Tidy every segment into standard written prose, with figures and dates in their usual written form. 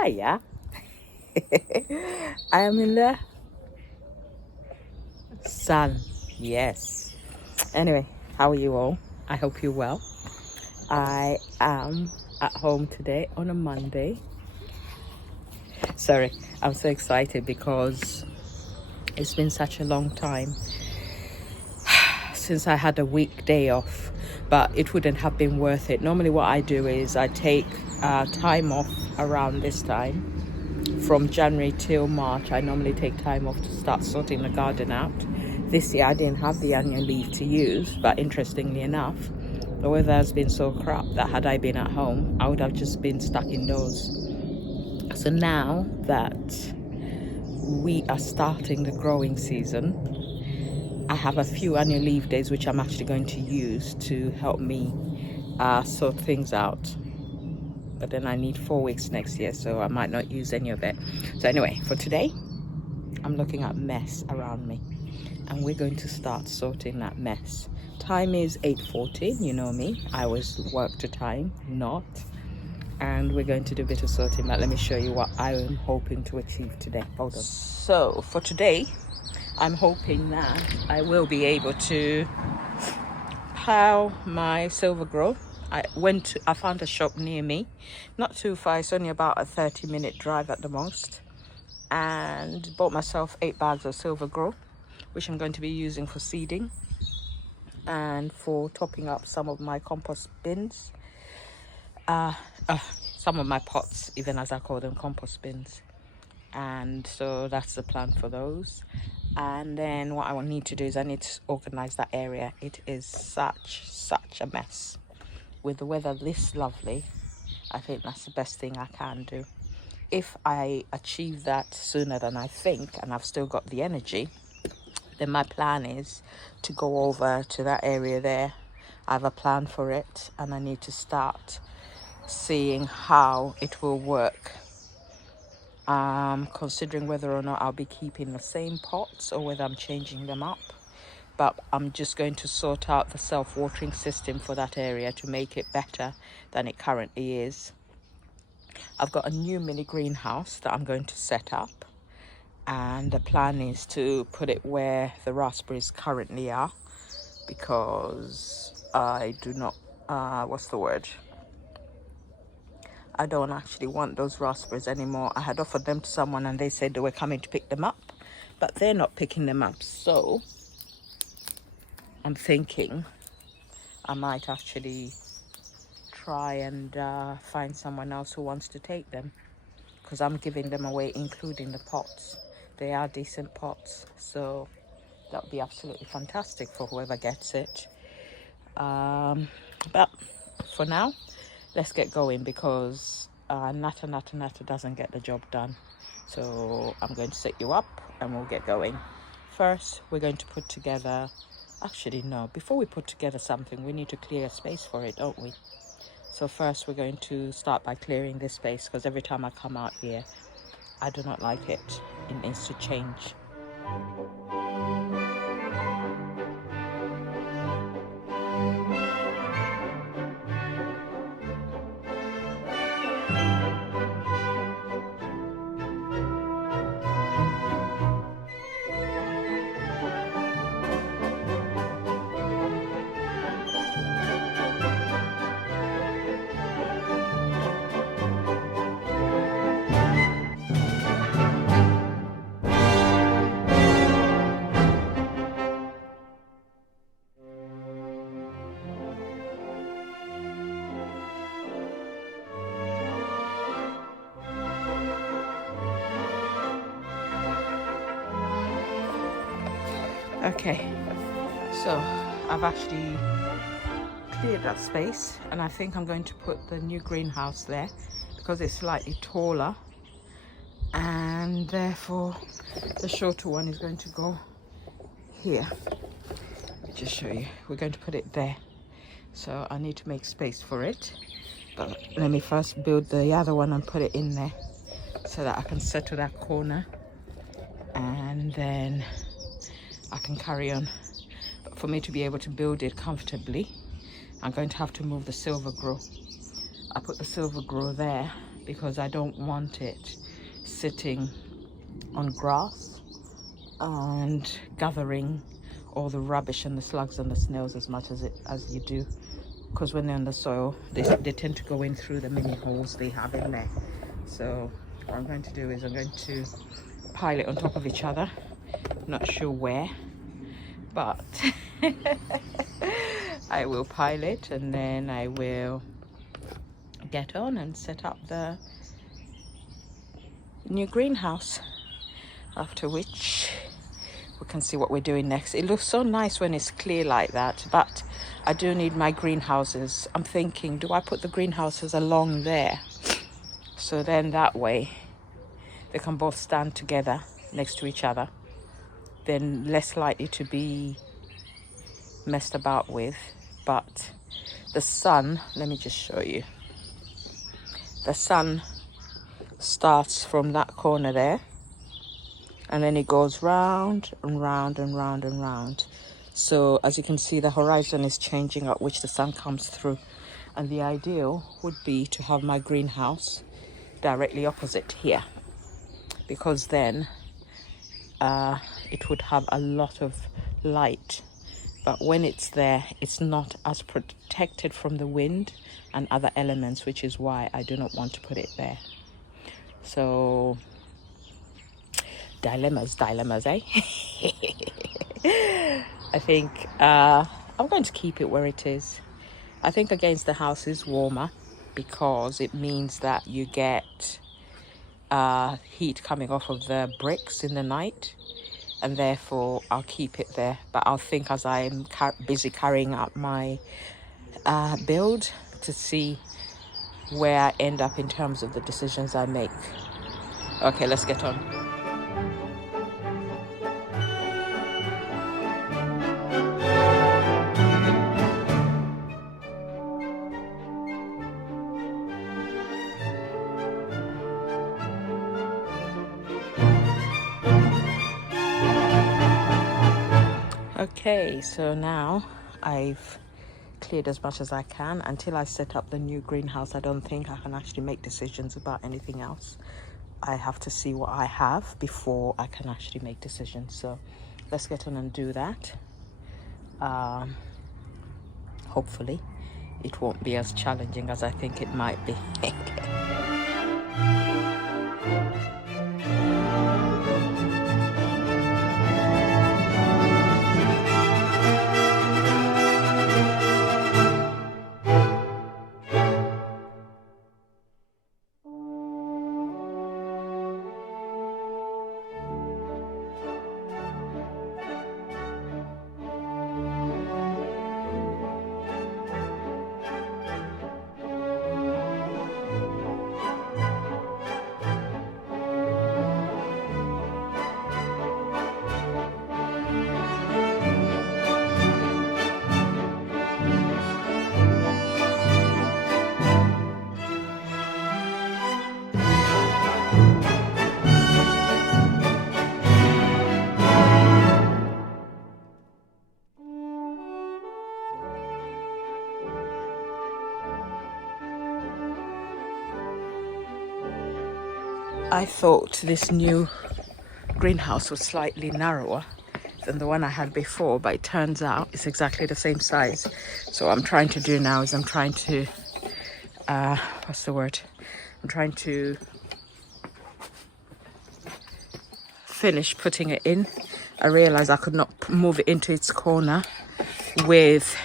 Hiya. I am in the sun. Yes. Anyway, how are you all? I hope you're well. I am at home today on a Monday. Sorry, I'm so excited because it's been such a long time since I had a weekday off, but it wouldn't have been worth it. Normally, what I do is I take time off around this time. From January till March, I normally take time off to start sorting the garden out. This year I didn't have the annual leave to use, but interestingly enough, the weather has been so crap that had I been at home, I would have just been stuck indoors. So now that we are starting the growing season, I have a few annual leave days which I'm actually going to use to help me sort things out. But then I need 4 weeks next year, so I might not use any of it. So anyway, for today, I'm looking at mess around me, and we're going to start sorting that mess. Time is 8:40. You know me, I always work to time, not. And we're going to do a bit of sorting, but let me show you what I am hoping to achieve today. Hold on. So for today, I'm hoping that I will be able to plow my silver grow. I found a shop near me, not too far, it's only about a 30-minute drive at the most, and bought myself 8 bags of silver grow, which I'm going to be using for seeding and for topping up some of my compost bins, some of my pots, even as I call them, compost bins. And so that's the plan for those. And then what I will need to do is I need to organize that area. It is such a mess. With the weather this lovely, I think that's the best thing I can do. If I achieve that sooner than I think, and I've still got the energy, then my plan is to go over to that area there. I have a plan for it, and I need to start seeing how it will work. Considering whether or not I'll be keeping the same pots or whether I'm changing them up. But I'm just going to sort out the self-watering system for that area to make it better than it currently is. I've got a new mini greenhouse that I'm going to set up, and the plan is to put it where the raspberries currently are, because I do not, I don't actually want those raspberries anymore. I had offered them to someone and they said they were coming to pick them up, but they're not picking them up. So I'm thinking I might actually try and find someone else who wants to take them, because I'm giving them away, including the pots. They are decent pots, so that would be absolutely fantastic for whoever gets it. But for now, let's get going, because natter doesn't get the job done. So I'm going to set you up and we'll get going. First, we're going to put together, actually no, before we put together something, we need to clear a space for it, don't we? So first we're going to start by clearing this space, because every time I come out here, I do not like it. It needs to change. Okay, so I've actually cleared that space, and I think I'm going to put the new greenhouse there because it's slightly taller, and therefore the shorter one is going to go here. Let me just show you. We're going to put it there, so I need to make space for it, but let me first build the other one and put it in there so that I can settle that corner, and then I can carry on. But for me to be able to build it comfortably, I'm going to have to move the silver grow. I put the silver grow there because I don't want it sitting on grass and gathering all the rubbish and the slugs and the snails as much as you do, because when they're in the soil they tend to go in through the mini holes they have in there. So what I'm going to do is I'm going to pile it on top of each other, not sure where, but I will pile it, and then I will get on and set up the new greenhouse, after which we can see what we're doing next. It looks so nice when it's clear like that, but I do need my greenhouses. I'm thinking, do I put the greenhouses along there, so then that way they can both stand together next to each other, then less likely to be messed about with. But the sun, let me just show you, the sun starts from that corner there, and then it goes round and round and round and round. So as you can see, the horizon is changing at which the sun comes through, and the ideal would be to have my greenhouse directly opposite here, because then it would have a lot of light. But when it's there, it's not as protected from the wind and other elements, which is why I do not want to put it there. So dilemmas, eh? I think I'm going to keep it where it is. I think against the house is warmer, because it means that you get heat coming off of the bricks in the night, and therefore I'll keep it there. But I'll think as I'm busy carrying out my build to see where I end up in terms of the decisions I make. Okay, let's get on. Okay, so now I've cleared as much as I can. Until I set up the new greenhouse, I don't think I can actually make decisions about anything else. I have to see what I have before I can actually make decisions. So let's get on and do that. Hopefully it won't be as challenging as I think it might be. I thought this new greenhouse was slightly narrower than the one I had before, but it turns out it's exactly the same size. So what I'm trying to do now is I'm trying to what's the word? I'm trying to finish putting it in. I realized I could not move it into its corner with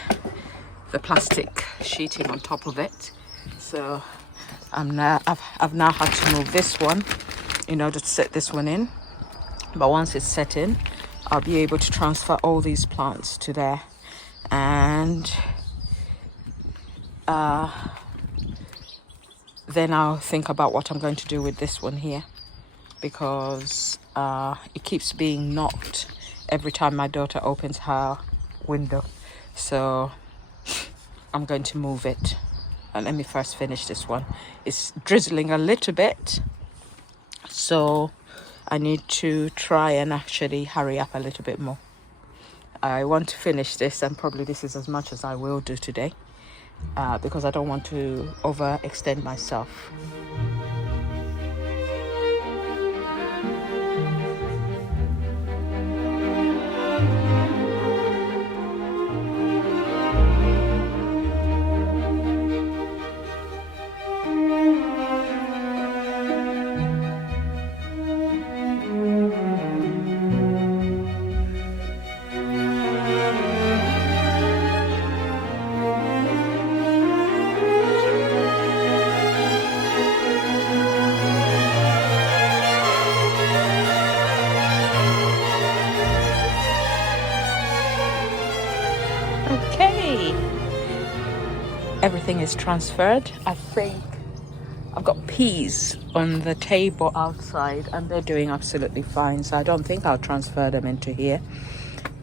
the plastic sheeting on top of it. So I've now had to move this one in order to set this one in. But once it's set in, I'll be able to transfer all these plants to there, and then I'll think about what I'm going to do with this one here, because it keeps being knocked every time my daughter opens her window. So I'm going to move it. And let me first finish this one. It's drizzling a little bit, so I need to try and actually hurry up a little bit more. I want to finish this, and probably this is as much as I will do today, because I don't want to overextend myself. everything is transferred. I think I've got peas on the table outside and they're doing absolutely fine. So I don't think I'll transfer them into here.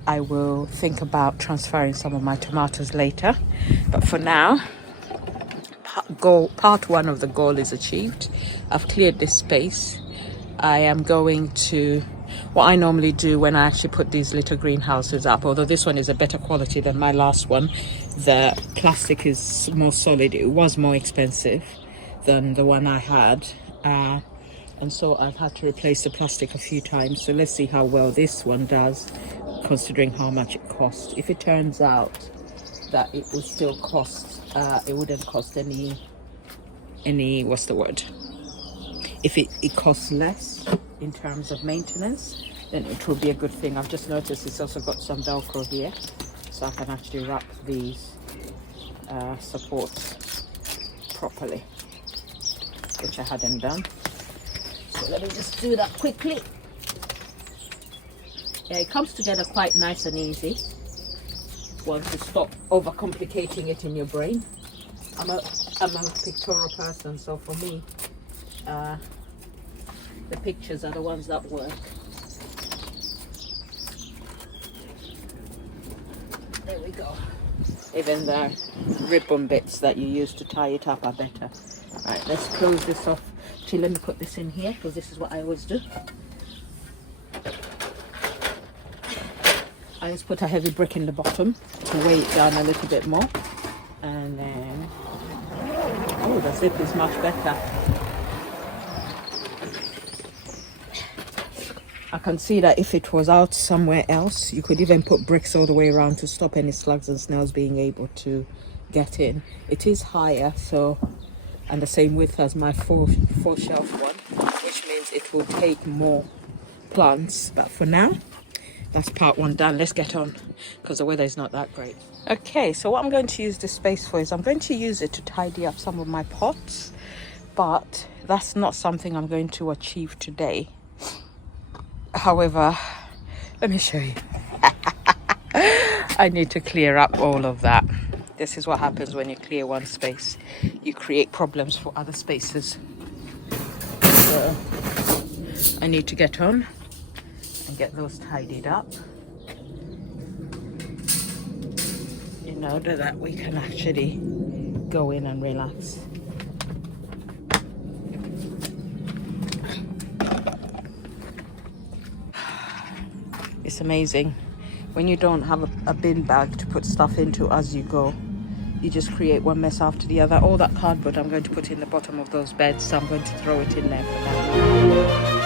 I will think about transferring some of my tomatoes later. But for now, part one of the goal is achieved. I've cleared this space. I am going to, what I normally do when I actually put these little greenhouses up, although this one is a better quality than my last one, the plastic is more solid. It was more expensive than the one I had, and so I've had to replace the plastic a few times. So let's see how well this one does, considering how much it cost. If it turns out that it would still cost, it wouldn't cost any what's the word, if it costs less in terms of maintenance, then it will be a good thing. I've just noticed it's also got some Velcro here, so I can actually wrap these supports properly, which I hadn't done. So let me just do that quickly. Yeah, it comes together quite nice and easy once you stop overcomplicating it in your brain. I'm a pictorial person, so for me, the pictures are the ones that work. There we go. Even the ribbon bits that you use to tie it up are better. Right, let's close this off. Actually, let me put this in here because this is what I always do. I always put a heavy brick in the bottom to weigh it down a little bit more. And then, oh, the zip is much better. I can see that if it was out somewhere else, you could even put bricks all the way around to stop any slugs and snails being able to get in. It is higher, so, and the same width as my four shelf one, which means it will take more plants. But for now, that's part one done. Let's get on because the weather is not that great. Okay, so what I'm going to use this space for is I'm going to use it to tidy up some of my pots, but that's not something I'm going to achieve today. However, let me show you. I need to clear up all of that. This is what happens when you clear one space. You create problems for other spaces. So I need to get on and get those tidied up in order that we can actually go in and relax. It's amazing when you don't have a bin bag to put stuff into as you go. You just create one mess after the other. All that cardboard I'm going to put in the bottom of those beds, so I'm going to throw it in there for now.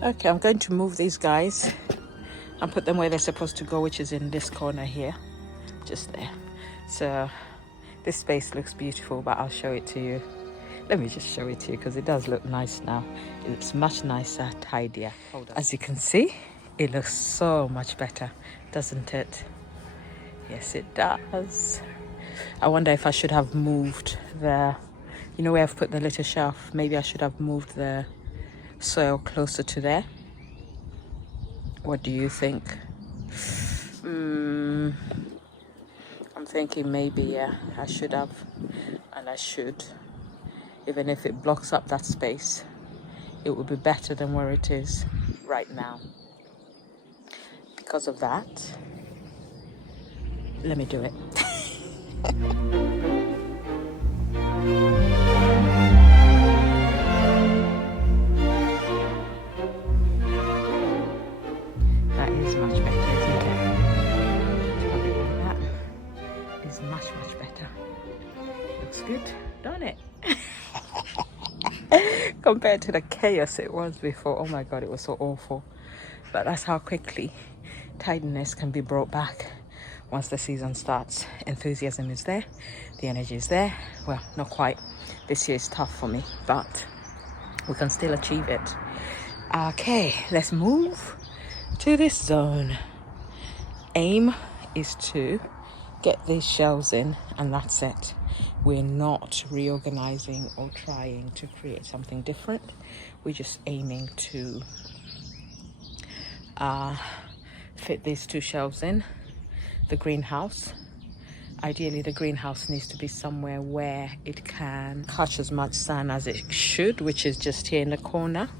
Okay, I'm going to move these guys and put them where they're supposed to go, which is in this corner here, just there. So this space looks beautiful, but I'll show it to you. Let me just show it to you because it does look nice now. It's much nicer, tidier. As you can see, it looks so much better, doesn't it? Yes, it does. I wonder if I should have moved the, you know where I've put the little shelf? Maybe I should have moved the soil closer to there. What do you think? I'm thinking maybe, yeah, I should have, and I should. Even if it blocks up that space, it would be better than where it is right now. Because of that, let me do it. That is much better, isn't it? Probably like that is much, much better. Looks good, don't it? Compared to the chaos it was before. Oh my god, it was so awful. But that's how quickly tidiness can be brought back once the season starts. Enthusiasm is there, the energy is there. Well, not quite. This year is tough for me, but we can still achieve it. Okay, let's move to this zone. Aim is to get these shelves in, and that's it. We're not reorganizing or trying to create something different. We're just aiming to fit these 2 shelves in. The greenhouse, ideally the greenhouse needs to be somewhere where it can catch as much sun as it should, which is just here in the corner.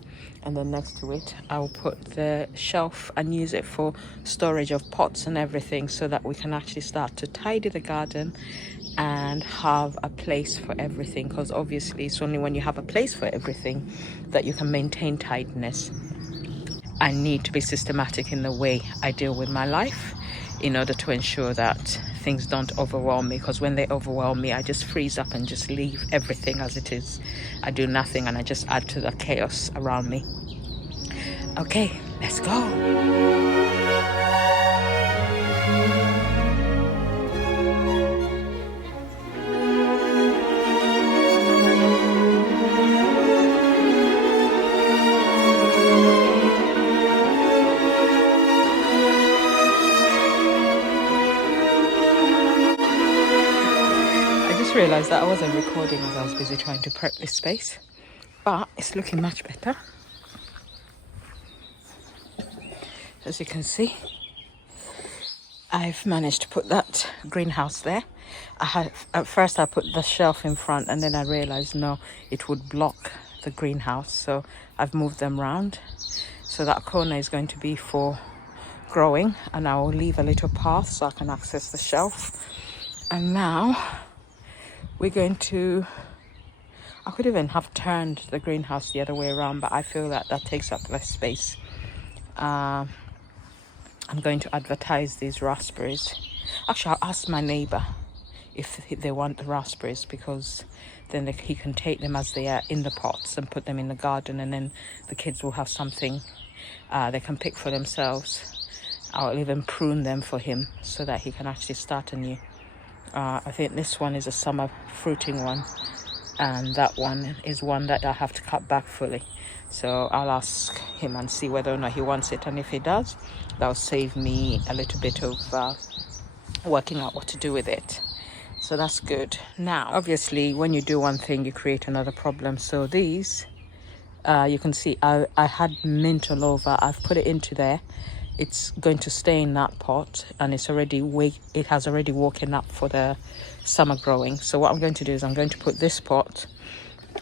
And then next to it, I'll put the shelf and use it for storage of pots and everything, so that we can actually start to tidy the garden and have a place for everything. Because obviously it's only when you have a place for everything that you can maintain tidiness. I need to be systematic in the way I deal with my life in order to ensure that things don't overwhelm me, because when they overwhelm me, I just freeze up and just leave everything as it is. I do nothing and I just add to the chaos around me. Okay, let's go. Realized that I wasn't recording as I was busy trying to prep this space, but it's looking much better. As you can see, I've managed to put that greenhouse there. At first I put the shelf in front, and then I realized no, it would block the greenhouse, so I've moved them around. So that corner is going to be for growing, and I will leave a little path so I can access the shelf. And now we're going to, I could even have turned the greenhouse the other way around, but I feel that takes up less space. I'm going to advertise these raspberries. Actually, I'll ask my neighbor if they want the raspberries, because then he can take them as they are in the pots and put them in the garden, and then the kids will have something they can pick for themselves. I'll even prune them for him so that he can actually start anew. I think this one is a summer fruiting one, and that one is one that I have to cut back fully. So I'll ask him and see whether or not he wants it, and if he does, that'll save me a little bit of working out what to do with it. So that's good. Now, obviously, when you do one thing, you create another problem. So these, you can see I had mint all over. I've put it into there. It's going to stay in that pot, and it has already woken up for the summer growing. So what I'm going to do is I'm going to put this pot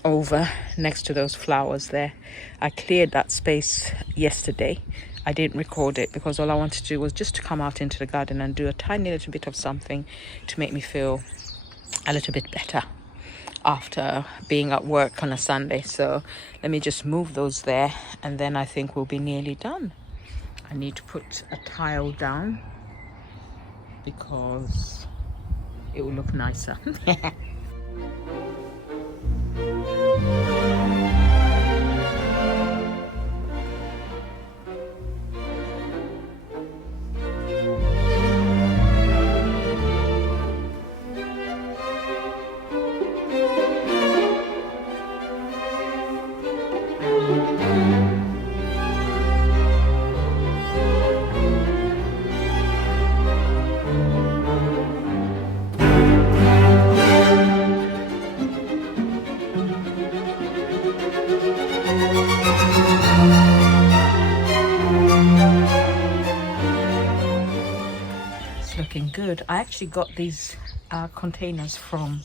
over next to those flowers there. I cleared that space yesterday. I didn't record it because all I wanted to do was just to come out into the garden and do a tiny little bit of something to make me feel a little bit better after being at work on a Sunday. So let me just move those there, and then I think we'll be nearly done. I need to put a tile down because it will look nicer. Looking good. I actually got these containers from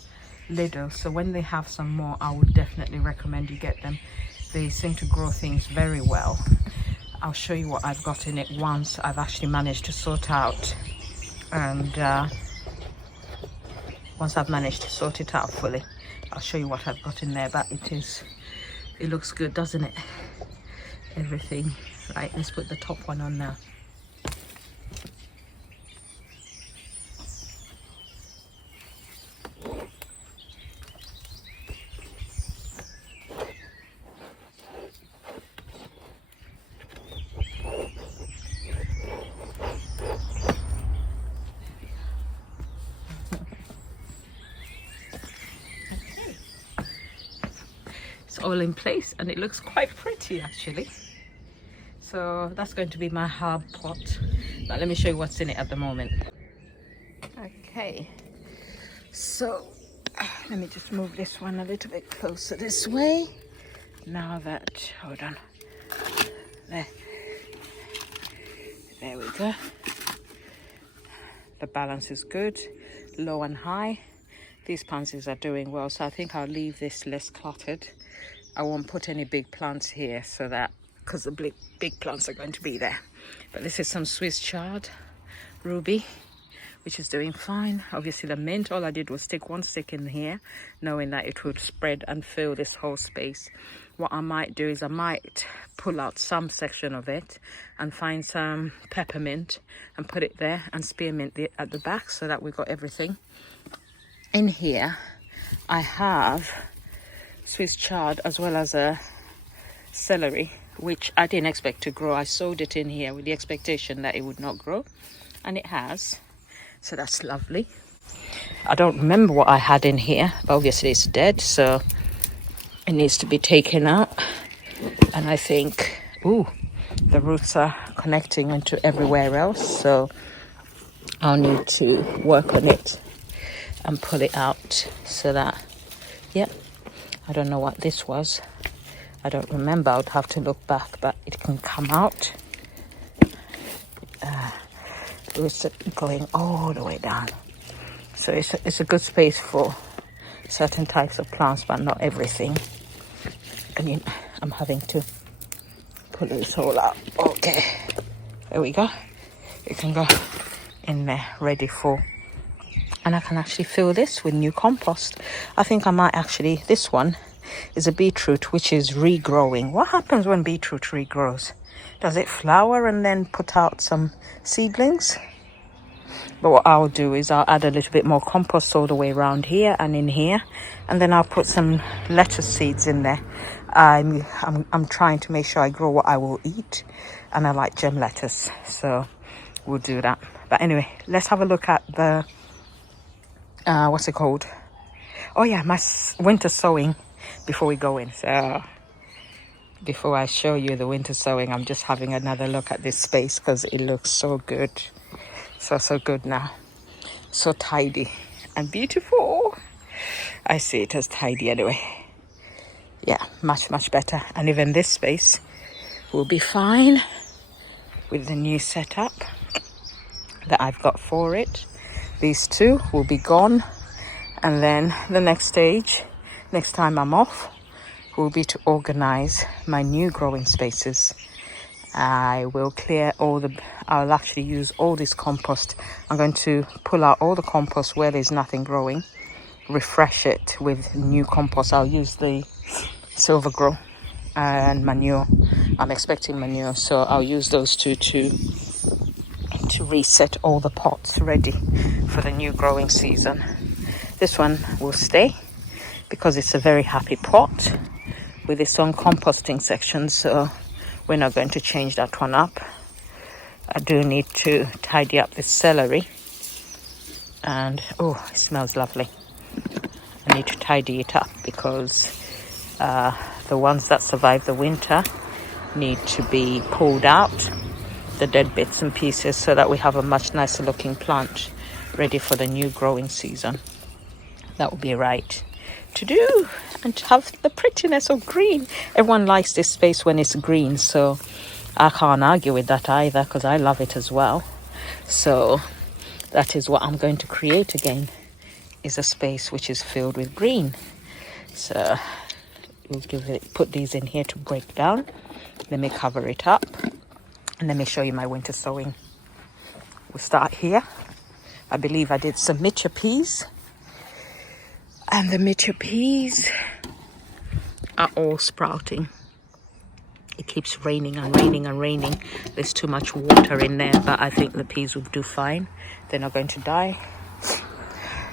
Lidl, so when they have some more, I would definitely recommend you get them. They seem to grow things very well. I'll show you what I've got in it once I've actually managed to sort out, and once I've managed to sort it out fully, I'll show you what I've got in there. But it looks good, doesn't it? Everything. Right, let's put the top one on now. it's all in place and it looks quite pretty actually. So that's going to be my herb pot. Now let me show you what's in it at the moment. Okay, so let me just move this one a little bit closer this way. Now that, hold on, there we go. The balance is good, low and high. These pansies are doing well, so I think I'll leave this less cluttered. I won't put any big plants here so that, because the big plants are going to be there. But this is some Swiss chard, ruby, which is doing fine. Obviously the mint, all I did was stick one stick in here, knowing that it would spread and fill this whole space. What I might do is I might pull out some section of it and find some peppermint and put it there, and spearmint at the back, so that we've got everything. In here I have Swiss chard as well as a celery, which I didn't expect to grow. I sowed it in here with the expectation that it would not grow, and it has, so that's lovely. I don't remember what I had in here, but obviously it's dead, so it needs to be taken out. And I think, ooh, the roots are connecting into everywhere else, so I'll need to work on it and pull it out so that, yeah, I don't know what this was. I don't remember. I would have to look back, but it can come out. Roots going all the way down. So it's a good space for certain types of plants, but not everything. I mean, I'm having to pull this all out. Okay, there we go. It can go in there, ready for. And I can actually fill this with new compost. I think I might actually, this one is a beetroot which is regrowing. What happens when beetroot regrows? Does it flower and then put out some seedlings? But what I'll do is I'll add a little bit more compost all the way around here and in here, and then I'll put some lettuce seeds in there. I'm trying to make sure I grow what I will eat, and I like gem lettuce, so we'll do that. But anyway, let's have a look at the what's it called? Oh yeah, my winter sowing before we go in. So before I show you the winter sowing, I'm just having another look at this space because it looks so good. So good now. So tidy and beautiful. I see it as tidy anyway. Yeah, much better. And even this space will be fine with the new setup that I've got for it. These two will be gone, and then the next stage, next time I'm off, will be to organize my new growing spaces. I will clear I'll actually use all this compost. I'm going to pull out all the compost where there's nothing growing, refresh it with new compost. I'll use the Silver Grow and manure. I'm expecting manure, so I'll use those two to reset all the pots ready for the new growing season. This one will stay because it's a very happy pot with its own composting section, so we're not going to change that one up. I do need to tidy up this celery, and oh, it smells lovely. I need to tidy it up because the ones that survive the winter need to be pulled out, the dead bits and pieces, so that we have a much nicer looking plant ready for the new growing season. That would be right to do, and to have the prettiness of green. Everyone likes this space when it's green, so I can't argue with that either, because I love it as well. So that is what I'm going to create again, is a space which is filled with green. So we'll put these in here to break down. Let me cover it up and let me show you my winter sowing. We'll start here. I believe I did some Mitchell peas, and the Mitchell peas are all sprouting. It keeps raining and raining and raining. There's too much water in there, but I think the peas will do fine. They're not going to die.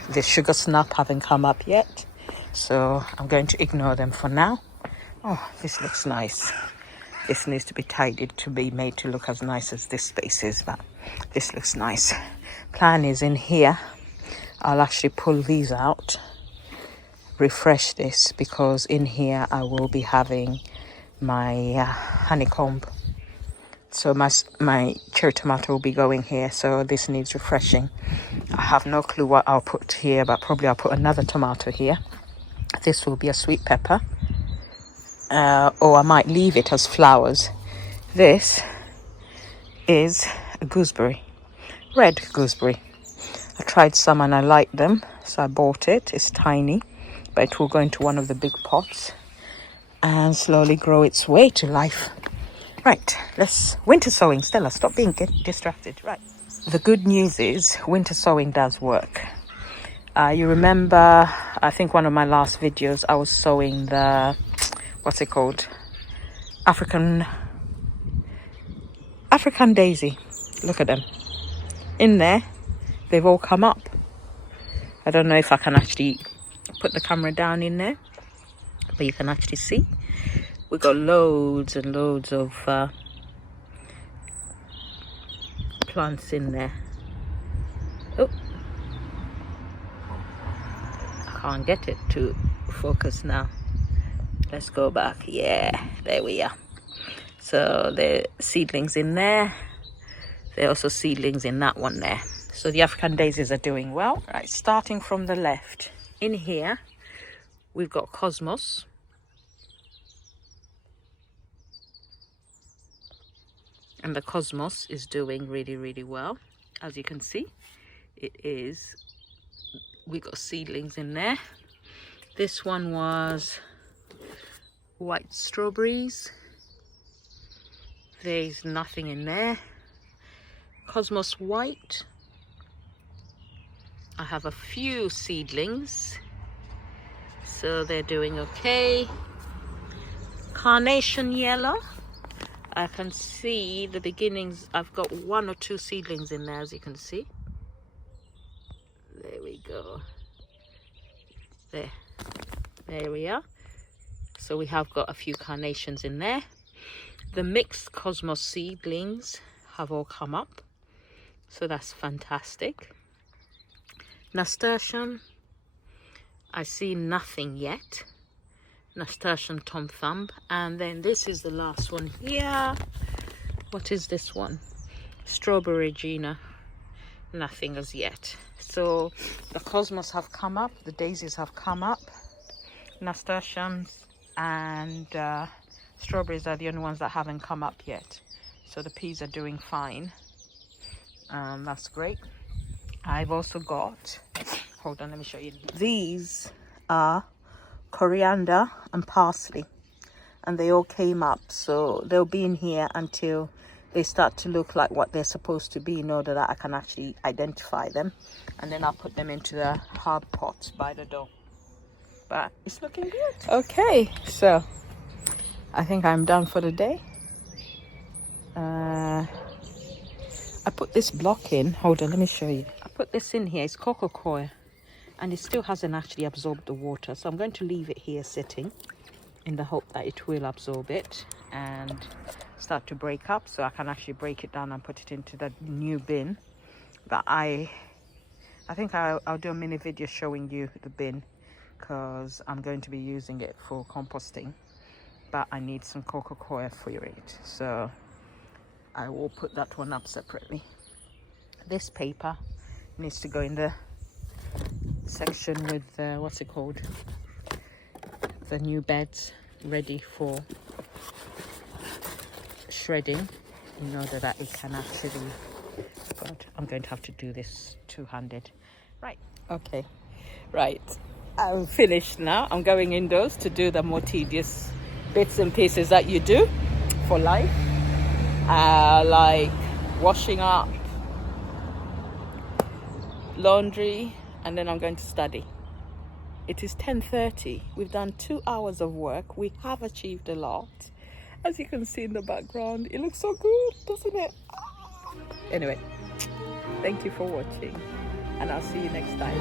The sugar snap haven't come up yet, so I'm going to ignore them for now. Oh, this looks nice. This needs to be tidied to be made to look as nice as this space is, but this looks nice. Plan is in here, I'll actually pull these out refresh this, because in here I will be having my honeycomb. So my cherry tomato will be going here, so this needs refreshing. I have no clue what I'll put here, but probably I'll put another tomato here. This will be a sweet pepper, or I might leave it as flowers. This is a gooseberry, red gooseberry. I tried some and I liked them, so I bought it. It's tiny, but it will go into one of the big pots and slowly grow its way to life. Right, let's winter sowing. Stella, stop being distracted. Right, the good news is winter sowing does work. You remember, I think one of my last videos, I was sowing the, what's it called, African daisy. Look at them in there. They've all come up. I don't know if I can actually put the camera down in there, but you can actually see we got loads and loads of plants in there. Oh, I can't get it to focus now. Let's go back. Yeah, there we are. So the seedlings in there. There are also seedlings in that one there. So the African daisies are doing well. Right, starting from the left. In here, we've got Cosmos. And the Cosmos is doing really, really well. As you can see, we got seedlings in there. This one was white strawberries. There's nothing in there. Cosmos white. I have a few seedlings, so they're doing okay. Carnation yellow. I can see the beginnings. I've got 1 or 2 seedlings in there, as you can see. There we go. There we are. So we have got a few carnations in there. The mixed Cosmos seedlings have all come up, so that's fantastic. Nasturtium, I see nothing yet. Nasturtium Tom Thumb. And then this is the last one here. What is this one? Strawberry Regina. Nothing as yet. So the Cosmos have come up, the daisies have come up, nasturtiums and strawberries are the only ones that haven't come up yet. So the peas are doing fine. That's great. I've also got, hold on, let me show you. These are coriander and parsley, and they all came up, so they'll be in here until they start to look like what they're supposed to be, in order that I can actually identify them, and then I'll put them into the herb pot by the door. But it's looking good. Okay, so I think I'm done for the day. I put this block in. Hold on, let me show you. I put this in here. It's coco coir, and it still hasn't actually absorbed the water, so I'm going to leave it here sitting in the hope that it will absorb it and start to break up, so I can actually break it down and put it into the new bin. But I think I'll do a mini video showing you the bin, because I'm going to be using it for composting, but I need some coco coir for it, so I will put that one up separately. This paper needs to go in the section with what's it called, the new beds, ready for shredding, in order that it can actually, but I'm going to have to do this two-handed. Right, okay, right, I'm finished now. I'm going indoors to do the more tedious bits and pieces that you do for life, like washing up, laundry, and then I'm going to study. It is 10:30. We've done 2 hours of work. We have achieved a lot. As you can see in the background, it looks so good, doesn't it? Anyway, thank you for watching, and I'll see you next time.